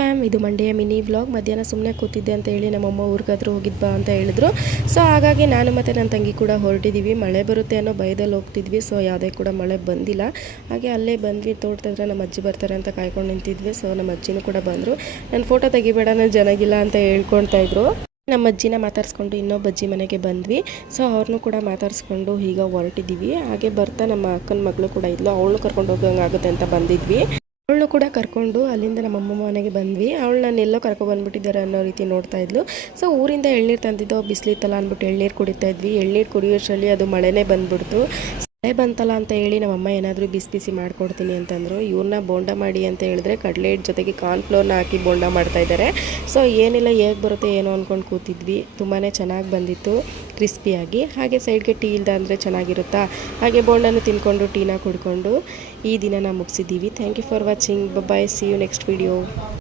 Fam, ಇದು ಮಂಡೆಯ mini vlog. ಮಧ್ಯಾಹ್ನ ಸುಮ್ಮನೆ ಕೂತಿದ್ದೆ ಅಂತ ಹೇಳಿ ನಮ್ಮಮ್ಮ ಊರಿಗಾದ್ರೂ ಹೋಗಿದ್ದು ಬಾ ಅಂತ ಹೇಳಿದ್ರು. ಸೊ ಹಾಗಾಗಿ ನಾನು ಮತ್ತು ನನ್ನ ತಂಗಿ ಕೂಡ ಹೊರಟಿದ್ದೀವಿ. ಮಳೆ ಬರುತ್ತೆ ಅನ್ನೋ ಭಯದಲ್ಲಿ ಹೋಗ್ತಿದ್ವಿ. ಸೊ ಯಾವುದೇ ಕೂಡ ಮಳೆ ಬಂದಿಲ್ಲ. ಹಾಗೆ ಅಲ್ಲೇ ಬಂದ್ವಿ. ತೋಟದ ನಮ್ಮ ಅಜ್ಜಿ ಬರ್ತಾರೆ ಅಂತ ಕಾಯ್ಕೊಂಡು ನಿಂತಿದ್ವಿ. ಸೊ ನಮ್ಮ ಅಜ್ಜಿನೂ ಕೂಡ ಬಂದರು. ನಾನು ಫೋಟೋ ತೆಗಿಬೇಡ, ನಾನು ಚೆನ್ನಾಗಿಲ್ಲ ಅಂತ ಹೇಳ್ಕೊಳ್ತಾ ಇದ್ರು. ನಮ್ಮ ಅಜ್ಜಿನ ಮಾತಾಡಿಸ್ಕೊಂಡು ಇನ್ನೊಬ್ಬ ಅಜ್ಜಿ ಮನೆಗೆ ಬಂದ್ವಿ. ಸೊ ಅವ್ರನ್ನೂ ಕೂಡ ಮಾತಾಡಿಸ್ಕೊಂಡು ಈಗ ಹೊರಟಿದ್ದೀವಿ. ಹಾಗೆ ಬರ್ತಾ ನಮ್ಮ ಅಕ್ಕನ ಮಗಳು ಕೂಡ ಇದ್ಲು, ಅವಳನ್ನು ಕರ್ಕೊಂಡು ಹೋಗೋಂಗಾಗುತ್ತೆ ಅಂತ ಬಂದಿದ್ವಿ. ಅವಳನ್ನು ಕೂಡ ಕರ್ಕೊಂಡು ಅಲ್ಲಿಂದ ನಮ್ಮ ಅಮ್ಮಮ್ಮ ಮನೆಗೆ ಬಂದ್ವಿ. ಅವಳು ನಾನು ಎಲ್ಲೋ ಕರ್ಕೊಬಂದ್ಬಿಟ್ಟಿದ್ದಾರೆ ಅನ್ನೋ ರೀತಿ ನೋಡ್ತಾ ಇದ್ಲು. ಸೊ ಊರಿಂದ ಎಳ್ನೀರು ತಂದಿದ್ದು, ಬಿಸಿಲಿತ್ತಲ್ಲ ಅಂದ್ಬಿಟ್ಟು ಎಳ್ನೀರು ಕುಡಿತಾ ಇದ್ವಿ. ಎಳ್ನೀರು ಕುಡಿಯೋಷ್ಟರಲ್ಲಿ ಅದು ಮಳೆನೇ ಬಂದ್ಬಿಡ್ತು. ಮಳೆ ಬಂತಲ್ಲ ಅಂತ ಹೇಳಿ ನಮ್ಮಮ್ಮ ಏನಾದರೂ ಬಿಸಿ ಬಿಸಿ ಮಾಡಿಕೊಡ್ತೀನಿ ಅಂತಂದರು. ಇವ್ರನ್ನ ಬೋಂಡ ಮಾಡಿ ಅಂತ ಹೇಳಿದ್ರೆ ಕಡಲೆ ಹಿಟ್ಟು ಜೊತೆಗೆ ಕಾರ್ನ್ಫ್ಲೋರ್ನ ಹಾಕಿ ಬೋಂಡ ಮಾಡ್ತಾಯಿದ್ದಾರೆ. ಸೊ ಏನಿಲ್ಲ, ಹೇಗೆ ಬರುತ್ತೆ ಏನೋ ಅಂದ್ಕೊಂಡು ಕೂತಿದ್ವಿ. ತುಂಬಾ ಚೆನ್ನಾಗಿ ಬಂದಿತ್ತು, ಕ್ರಿಸ್ಪಿಯಾಗಿ. ಹಾಗೆ ಸೈಡ್ಗೆ ಟೀ ಇಲ್ದ ಅಂದರೆ ಚೆನ್ನಾಗಿರುತ್ತಾ. ಹಾಗೆ ಬೋಂಡನ್ನು ತಿನ್ಕೊಂಡು ಟೀನ ಕುಡ್ಕೊಂಡು ಈ ದಿನನ ಮುಗಿಸಿದ್ದೀವಿ. Thank you for watching. Bye, C you next video.